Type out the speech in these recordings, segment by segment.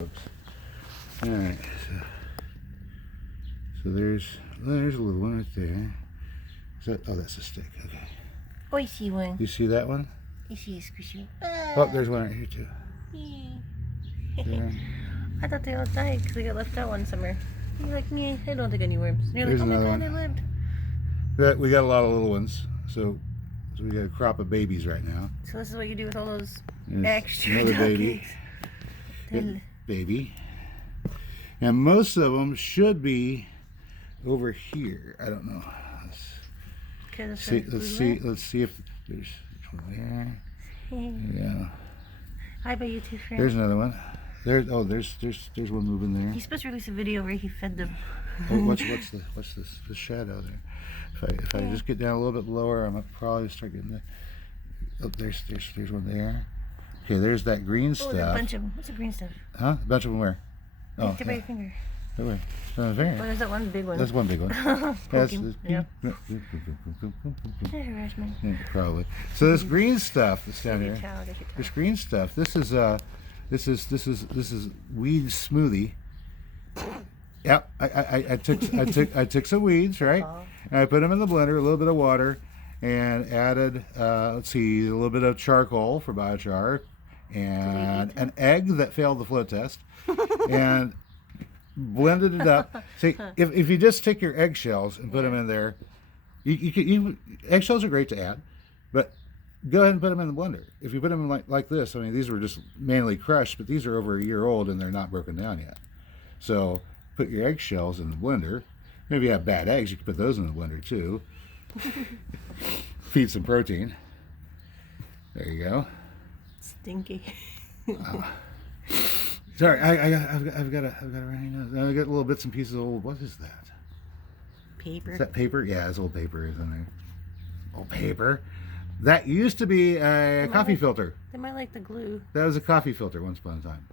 All right, so there's a little one right there. Is that, oh, that's a stick. Okay. Oh, I see one. You see that one? I see a squishy. Oh, there's one right here too. There. I thought they all died because they got left out one summer. You're like, me, I don't take any worms. And you're There's like, oh my another god, they lived. We got a lot of little ones, so we got a crop of babies right now. So this is what you do with all those There's extra another doggies. baby. And most of them should be over here. I don't know. Let's see if there's one there. Yeah. Hi, by you too, friend. There's another one. There's one moving there. He's supposed to release a video where he fed them. Oh, what's the shadow there? If I just get down a little bit lower, I'm probably start getting the. Oh, there's one there. Okay, there's that green stuff. Oh, a bunch of them. What's the green stuff? Huh? A bunch of them where? Oh, tip by your finger. Where? Oh, there's that one big one. That's one big one. Yeah. Probably. So this green stuff that's down here. This green stuff. This is weed smoothie. Yep. I took some weeds, right? And I put them in the blender, a little bit of water, and added let's see, a little bit of charcoal for biochar, and an egg that failed the float test, and blended it up. See, if you just take your eggshells and put them in there, eggshells are great to add, but go ahead and put them in the blender. If you put them in like this, I mean, these were just manually crushed, but these are over a year old and they're not broken down yet. So put your eggshells in the blender. Maybe you have bad eggs, you can put those in the blender too. Feed some protein. There you go. Stinky. Sorry, I've got a runny nose. I got little bits and pieces of old. What is that? Paper. Is that paper? Yeah, it's old paper, isn't it? Old paper. That used to be a coffee filter. They might like the glue. That was a coffee filter once upon a time.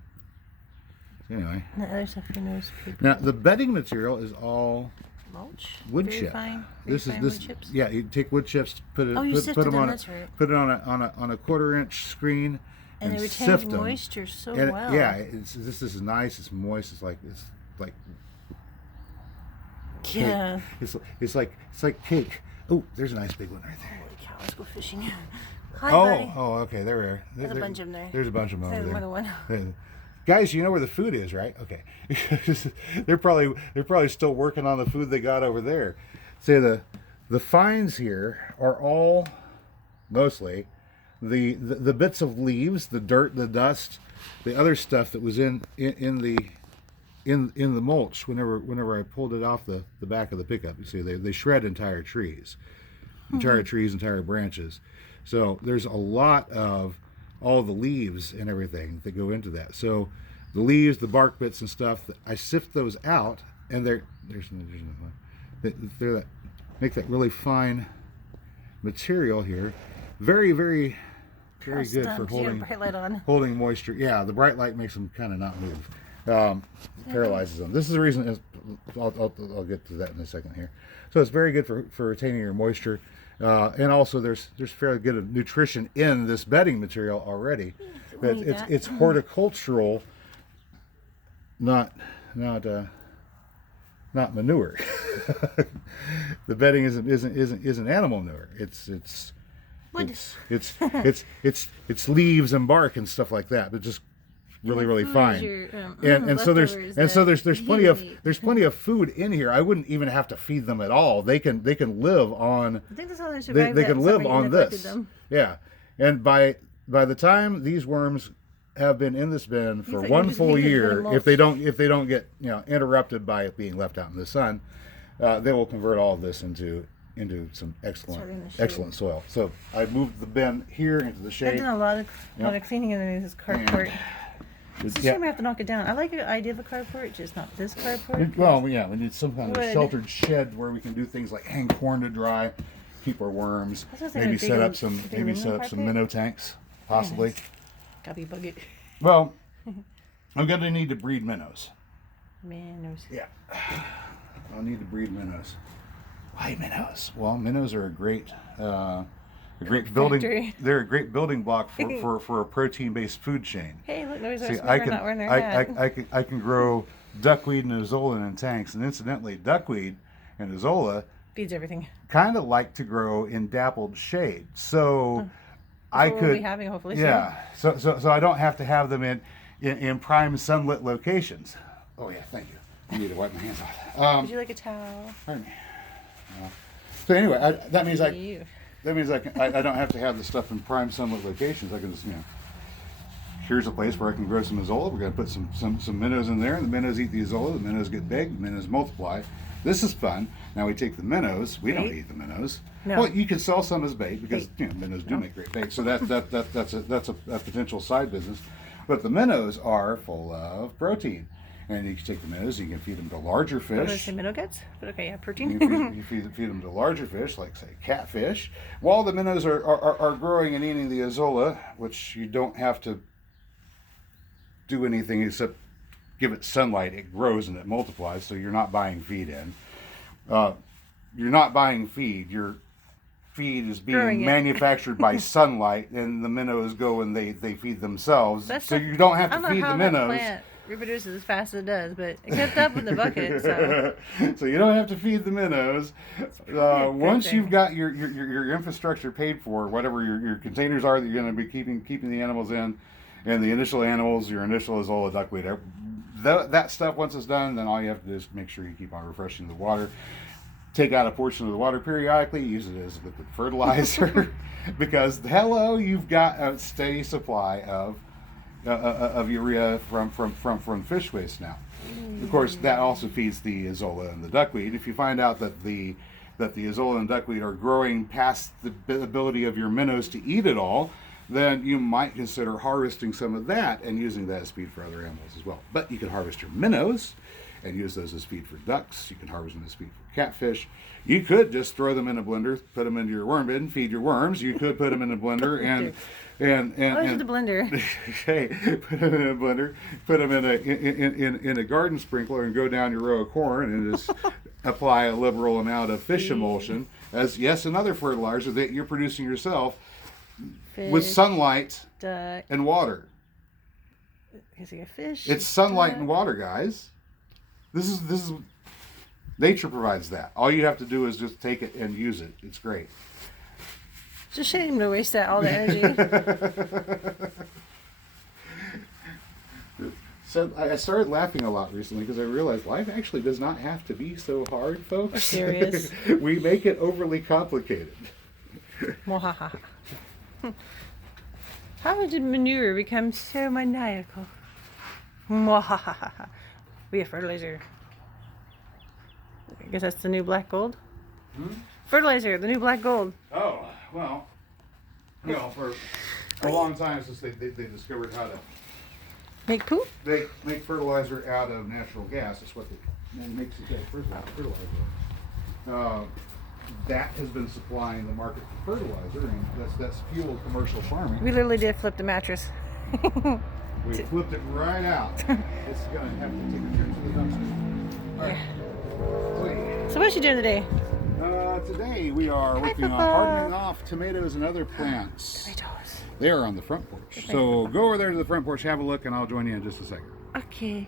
Anyway. And the other stuff you know is paper. Now the bedding material is all mulch. Wood Very chip. Fine. This Very is fine this. wood chips. Yeah, you take wood chips, put them on that's right. put it on a 1/4-inch screen, and they sift retain them. moisture so And well. yeah, this is nice. It's moist. It's like yeah. cake. It's like cake. Oh, there's a nice big one right there. Holy cow! Let's go fishing. Hi, buddy. Oh, okay. There we are. There's a bunch of them there. There's a bunch of them over There's there. more than one. Guys, you know where the food is, right? Okay. they're probably still working on the food they got over there. See, the finds here are all mostly the bits of leaves, the dirt, the dust, the other stuff that was in the mulch whenever I pulled it off the back of the pickup. You see, they shred entire trees, entire branches. So there's a lot of all the leaves and everything that go into that. So the leaves, the bark bits and stuff, I sift those out, and they're that make that really fine material here. Very, very, very good for holding moisture. Yeah, the bright light makes them kind of not move. Paralyzes them. This is the reason. I'll get to that in a second here. So it's very good for retaining your moisture. And also there's fairly good of nutrition in this bedding material already. But it's horticultural, not manure. The bedding isn't animal manure. It's leaves and bark and stuff like that, but just really fine. And so there's plenty of food in here. I wouldn't even have to feed them at all. They can live on. I think that's how they survive. They can live on this. Yeah, and by the time these worms have been in this bin for one full year, if they don't get interrupted by it being left out in the sun, they will convert all of this into some excellent soil. So I moved the bin here into the shade. I've done a lot of cleaning in this carport. It's a shame I have to knock it down. I like the idea of a carport, just not this carport. Well, yeah, we need some kind of sheltered shed where we can do things like hang corn to dry, keep our worms, maybe set up some minnow tanks, possibly. Gotta be bucket. Well, I'm gonna need to breed minnows. Minnows. Yeah, I'll need to breed minnows. Why minnows? Well, minnows are a great a great building. Factory. They're a great building block for a protein-based food chain. Hey, look, nobody's See, not wearing their hat. I can grow duckweed and azolla in tanks, and incidentally, duckweed and azolla Feeds everything. kind of like to grow in dappled shade. So I We'll could, be having hopefully yeah. So I don't have to have them in prime sunlit locations. Oh yeah, thank you. I need to wipe my hands off. soon. Would you like a towel? Pardon me. So anyway, that means You. I don't have to have the stuff in prime sunlit locations. I can just here's a place where I can grow some azolla. We're going to put some minnows in there, and the minnows eat the azolla. The minnows get big. The minnows multiply. This is fun. Now we take the minnows. We don't eat the minnows. No. Well, you can sell some as bait because minnows do make great bait. So that's a potential side business. But the minnows are full of protein, and you can take the minnows. You can feed them to larger I was fish. say minnow guts, but okay, yeah, protein. You feed them to larger fish, like say catfish. While the minnows are growing and eating the azolla, which you don't have to do anything except give it sunlight. It grows and it multiplies, so you're not buying feed in. You're not buying feed. Your feed is being manufactured by sunlight, and the minnows go and they feed themselves. So you don't have to feed the minnows. That plant reproduces as fast as it does, but it kept up with the bucket. So So you don't have to feed the minnows. Once you've got your infrastructure paid for, whatever your containers are that you're going to be keeping the animals in, and the initial animals, your initial azolla, duckweed, that stuff, once it's done, then all you have to do is make sure you keep on refreshing the water. Take out a portion of the water periodically, use it as liquid fertilizer, because hello, you've got a steady supply of urea from fish waste now. Of course, that also feeds the azolla and the duckweed. If you find out that the azolla and duckweed are growing past the ability of your minnows to eat it all, then you might consider harvesting some of that and using that as feed for other animals as well. But you can harvest your minnows and use those as feed for ducks. You can harvest them as feed for catfish. You could just throw them in a blender, put them into your worm bin, feed your worms. You could put them in a blender and the blender. Okay, put them in a blender, put them in a garden sprinkler, and go down your row of corn and just apply a liberal amount of fish emulsion as another fertilizer that you're producing yourself. Fish, with sunlight duck, and water. Is he a fish? It's sunlight duck. and water, guys. This is nature provides that. All you have to do is just take it and use it. It's great. Just shame to waste all the energy. So I started laughing a lot recently because I realized life actually does not have to be so hard, folks. Serious. We make it overly complicated. How did manure become so maniacal? We have fertilizer. I guess that's the new black gold. Fertilizer, the new black gold. Oh, well, for a long time since they discovered how to make poop. They make fertilizer out of natural gas. That's what they make fertilizer. That has been supplying the market for fertilizer, and that's fueled commercial farming. We literally did flip the mattress. We flipped it right out. It's going to have to take a trip to the dumpster. All right. So what's you doing today? Today we are working on hardening off tomatoes and other plants. Tomatoes. They are on the front porch. So go over there to the front porch, have a look, and I'll join you in just a second. Okay.